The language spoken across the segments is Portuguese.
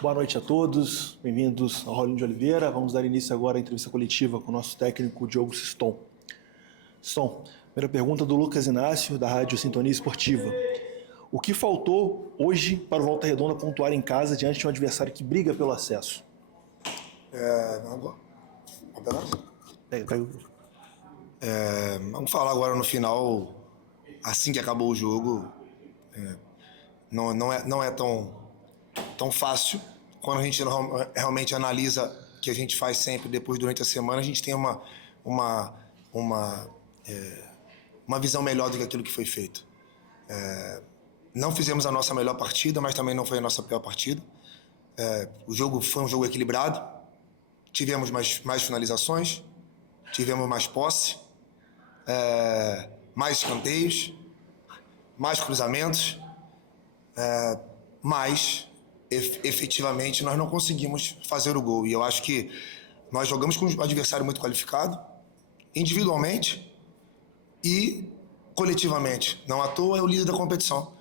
Boa noite a todos, bem-vindos ao Rolinho de Oliveira. Vamos dar início agora à entrevista coletiva com o nosso técnico Diogo Siston. Siston, primeira pergunta do Lucas Inácio, da Rádio Sintonia Esportiva. O que faltou hoje para o Volta Redonda pontuar em casa diante de um adversário que briga pelo acesso? Vamos falar agora no final, assim que acabou o jogo. Não é tão fácil. Quando a gente realmente analisa o que a gente faz sempre depois, durante a semana, a gente tem uma visão melhor do que aquilo que foi feito. Não fizemos a nossa melhor partida, mas também não foi a nossa pior partida. O jogo foi um jogo equilibrado, tivemos mais finalizações, tivemos mais posse, mais escanteios, mais cruzamentos, mas efetivamente nós não conseguimos fazer o gol. E eu acho que nós jogamos com um adversário muito qualificado, individualmente e coletivamente. Não à toa é o líder da competição.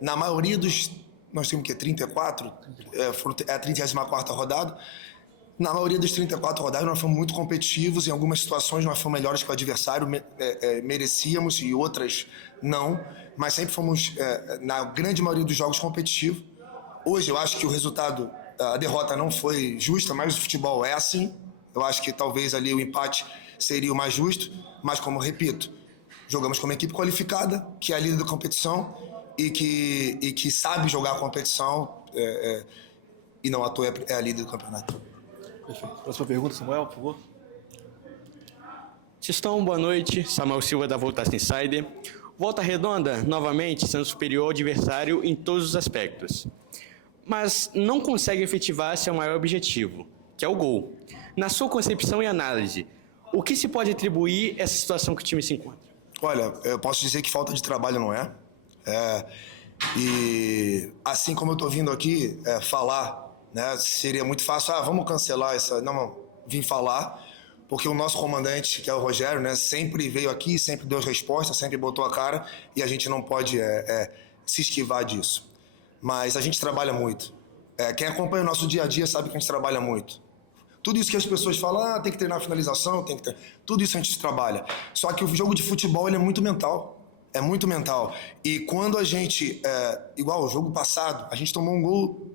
Na maioria dos... Nós temos o quê? 34? É a 34ª rodada. Na maioria dos 34 rodadas nós fomos muito competitivos. Em algumas situações nós fomos melhores que o adversário, merecíamos, e outras não. Mas sempre fomos, na grande maioria dos jogos, competitivos. Hoje eu acho que o resultado, a derrota não foi justa, mas o futebol é assim. Eu acho que talvez ali o empate seria o mais justo. Mas, como eu repito, jogamos com uma equipe qualificada, que é a líder da competição e que sabe jogar a competição, e não à toa é a líder do campeonato. Perfeito. Próxima pergunta, Samuel, por favor. Siston, boa noite. Samuel Silva, da Voltaço Insider. Volta Redonda, novamente, sendo superior ao adversário em todos os aspectos. Mas não consegue efetivar seu maior objetivo, que é o gol. Na sua concepção e análise, o que se pode atribuir essa situação que o time se encontra? Olha, eu posso dizer que falta de trabalho não é. E assim como eu estou vindo aqui falar, né, seria muito fácil, vamos cancelar essa... Não, vim falar, porque o nosso comandante, que é o Rogério, né, sempre veio aqui, sempre deu as respostas, sempre botou a cara, e a gente não pode se esquivar disso. Mas a gente trabalha muito. Quem acompanha o nosso dia a dia sabe que a gente trabalha muito. Tudo isso que as pessoas falam, tem que treinar a finalização, tudo isso a gente trabalha. Só que o jogo de futebol ele é muito mental. É muito mental. E quando a gente, igual o jogo passado, a gente tomou um gol,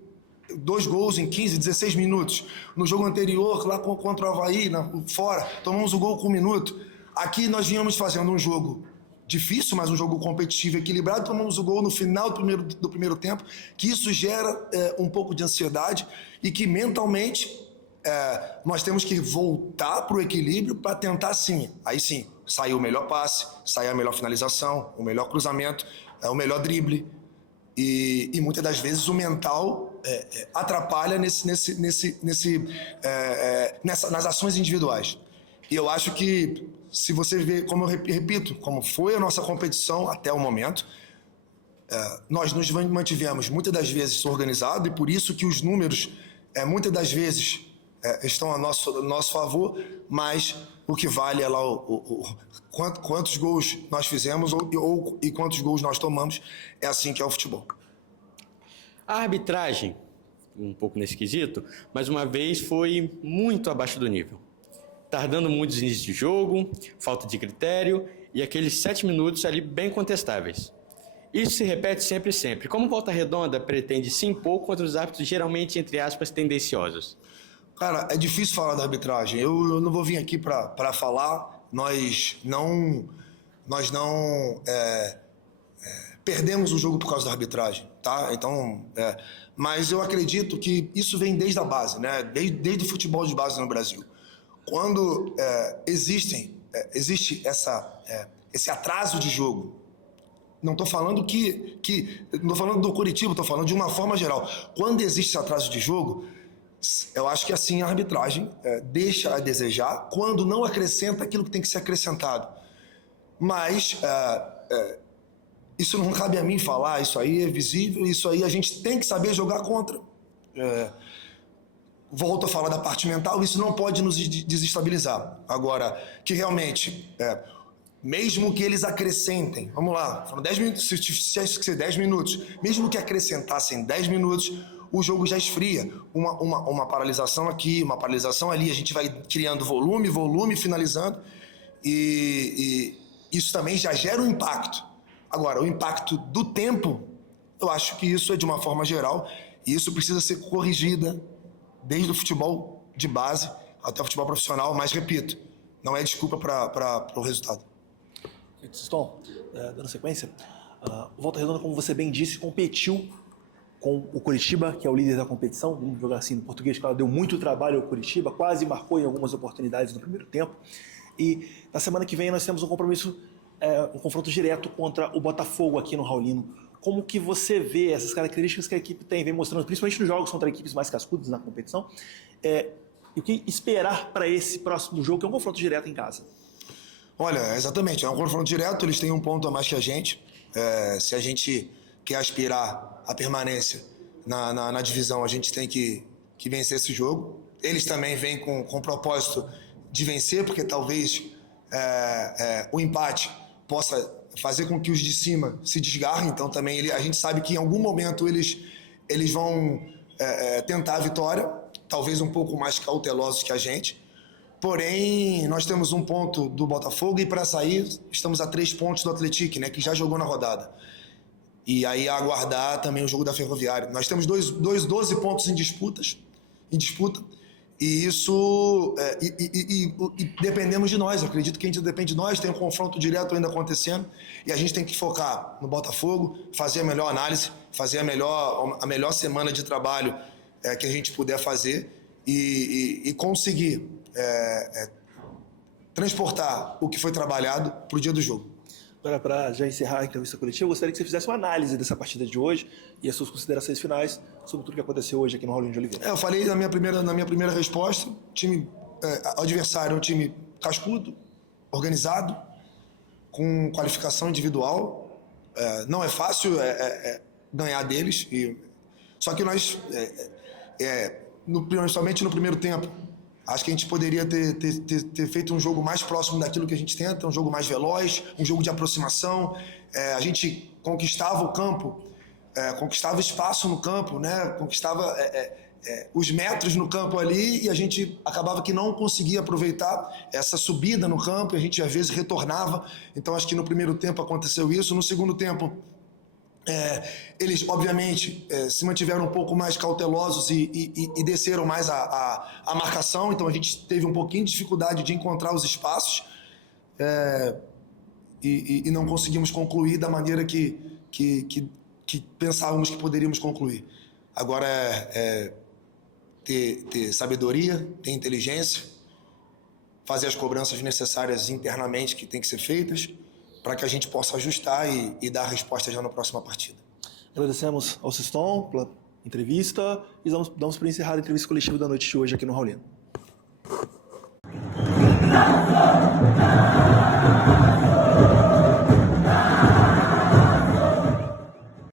2 gols em 15, 16 minutos. No jogo anterior, lá contra o Avaí, fora, tomamos o gol com 1 minuto. Aqui nós vínhamos fazendo um jogo difícil, mas um jogo competitivo, equilibrado. Tomamos o gol no final do primeiro tempo, que isso gera um pouco de ansiedade e que mentalmente nós temos que voltar para o equilíbrio para tentar, sim, aí sim, sair o melhor passe, sair a melhor finalização, o melhor cruzamento, o melhor drible. E muitas das vezes o mental atrapalha nas ações individuais. E eu acho que, se você ver, como eu repito, como foi a nossa competição até o momento, nós nos mantivemos muitas das vezes organizados, e por isso que os números muitas das vezes estão a nosso favor, mas o que vale é lá quantos gols nós fizemos e quantos gols nós tomamos. É assim que é o futebol. A arbitragem, um pouco nesse quesito, mais uma vez foi muito abaixo do nível. Tardando muitos inícios de jogo, falta de critério e aqueles 7 minutos ali bem contestáveis. Isso se repete sempre. Como Volta Redonda pretende se impor contra os árbitros geralmente, entre aspas, tendenciosos? Cara, é difícil falar da arbitragem. Eu não vou vir aqui para falar. Nós não perdemos o jogo por causa da arbitragem, tá? Então, mas eu acredito que isso vem desde a base, né? Desde o futebol de base no Brasil. Quando existe esse atraso de jogo, não estou falando não estou falando do Coritiba, estou falando de uma forma geral. Quando existe esse atraso de jogo, eu acho que assim a arbitragem deixa a desejar quando não acrescenta aquilo que tem que ser acrescentado. Mas isso não cabe a mim falar, isso aí é visível, isso aí a gente tem que saber jogar contra. volto a falar da parte mental, isso não pode nos desestabilizar. Agora, que realmente, mesmo que eles acrescentem, vamos lá, foram 10 minutos, se tivesse que ser 10 minutos, mesmo que acrescentassem 10 minutos, o jogo já esfria. Uma paralisação aqui, uma paralisação ali, a gente vai criando volume, finalizando, e isso também já gera um impacto. Agora, o impacto do tempo, eu acho que isso é de uma forma geral, e isso precisa ser corrigida desde o futebol de base até o futebol profissional, mas repito, não é desculpa para o resultado. Siston, dando sequência, o Volta Redonda, como você bem disse, competiu com o Coritiba, que é o líder da competição, vamos jogar assim no português, que ela deu muito trabalho ao Coritiba, quase marcou em algumas oportunidades no primeiro tempo, e na semana que vem nós temos um compromisso, um confronto direto contra o Botafogo aqui no Raulino. Como que você vê essas características que a equipe tem, vem mostrando, principalmente nos jogos contra equipes mais cascudas na competição, e o que esperar para esse próximo jogo, que é um confronto direto em casa? Olha, exatamente, é um confronto direto, eles têm um ponto a mais que a gente. Se a gente quer aspirar à permanência na divisão, a gente tem que vencer esse jogo. Eles também vêm com o propósito de vencer, porque talvez o empate possa fazer com que os de cima se desgarrem. Então também a gente sabe que em algum momento eles vão tentar a vitória, talvez um pouco mais cautelosos que a gente. Porém, nós temos um ponto do Botafogo e para sair estamos a 3 pontos do Atlético, né, que já jogou na rodada. E aí aguardar também o jogo da Ferroviária. Nós temos 12 pontos em disputa, e isso e dependemos de nós. Eu acredito que a gente depende de nós, tem um confronto direto ainda acontecendo e a gente tem que focar no Botafogo, fazer a melhor análise, fazer a melhor semana de trabalho que a gente puder fazer e conseguir transportar o que foi trabalhado para o dia do jogo. Agora, para já encerrar a entrevista coletiva, eu gostaria que você fizesse uma análise dessa partida de hoje e as suas considerações finais sobre tudo que aconteceu hoje aqui no Raulino de Oliveira. Eu falei na minha primeira resposta, o adversário é um time cascudo, organizado, com qualificação individual. Não é fácil ganhar deles, só que nós, principalmente no primeiro tempo, acho que a gente poderia ter feito um jogo mais próximo daquilo que a gente tenta, um jogo mais veloz, um jogo de aproximação. A gente conquistava o campo, conquistava espaço no campo, né? Conquistava os metros no campo ali e a gente acabava que não conseguia aproveitar essa subida no campo, e a gente às vezes retornava. Então acho que no primeiro tempo aconteceu isso. No segundo tempo, eles obviamente se mantiveram um pouco mais cautelosos e desceram mais a marcação, então a gente teve um pouquinho de dificuldade de encontrar os espaços e não conseguimos concluir da maneira que pensávamos que poderíamos concluir. Agora ter sabedoria, ter inteligência, fazer as cobranças necessárias internamente que tem que ser feitas, para que a gente possa ajustar e dar a resposta já na próxima partida. Agradecemos ao Siston pela entrevista e damos por encerrada a entrevista coletiva da noite de hoje aqui no Raulino.